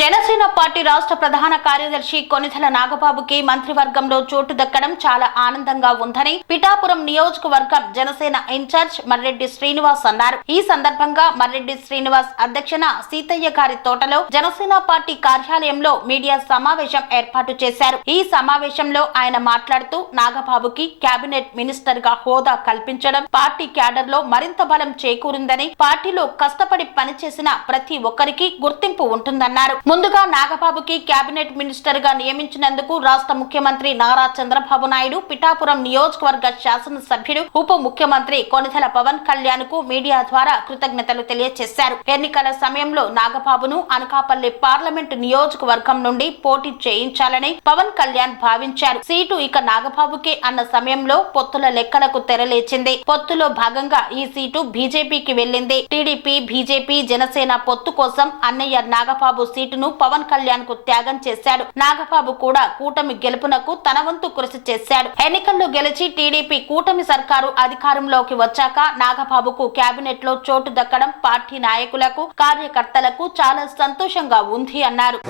Janasena party రాష్ట్ర ప్రధాన కార్యదర్శి కొనిదెల నాగబాబుకి మంత్రివర్గంలో చోటు దక్కడం చాలా ఆనందంగా ఉందని పిఠాపురం నియోజకవర్గం జనసేన ఇన్ఛార్జ్ మర్రెడ్డి శ్రీనివాస్ అన్నారు. ఈ సందర్భంగా మర్రెడ్డి శ్రీనివాస్ అధ్యక్షన సీతయ్య గారి తోటలో జనసేన పార్టీ కార్యాలయంలో మీడియా సమావేశం ఏర్పాటు చేశారు. ఈ సమావేశంలో ఆయన మాట్లాడుతూ నాగబాబుకి కేబినెట్ మినిస్టర్ గా హోదా కల్పించడం పార్టీ క్యాడర్ లో మరింత బలం చేకూరిందని, పార్టీలో కష్టపడి పనిచేసిన ప్రతి ఒక్కరికి గుర్తింపు ఉంటుందన్నారు. ముందుగా నాగబాబుకి కేబినెట్ మినిస్టర్ గా నియమించినందుకు రాష్ట్ర ముఖ్యమంత్రి నారా చంద్రబాబు నాయుడు, పిఠాపురం నియోజకవర్గ శాసనసభ్యుడు ఉప ముఖ్యమంత్రి కొనిదెల పవన్ కళ్యాణ్ కు మీడియా ద్వారా కృతజ్ఞతలు తెలియజేశారు. ఎన్నికల సమయంలో నాగబాబును అనకాపల్లి పార్లమెంటు నియోజకవర్గం నుండి పోటీ చేయించాలని పవన్ కళ్యాణ్ భావించారు. సీటు ఇక నాగబాబుకే అన్న సమయంలో పొత్తుల లెక్కలకు తెరలేచింది. పొత్తులో భాగంగా ఈ సీటు బీజేపీకి వెళ్లింది. టీడీపీ, బీజేపీ, జనసేన పొత్తు కోసం అన్నయ్య నాగబాబు సీటును పవన్ కళ్యాణ్ కు త్యాగం చేశాడు. నాగబాబు కూడా కూటమి గెలుపునకు తన వంతు కృషి చేశాడు. ఎన్నికల్లో గెలిచి టీడీపీ కూటమి సర్కారు అధికారంలోకి వచ్చాక నాగబాబుకు కేబినెట్ లో చోటు దక్కడం పార్టీ నాయకులకు, కార్యకర్తలకు చాలా సంతోషంగా ఉంది అన్నారు.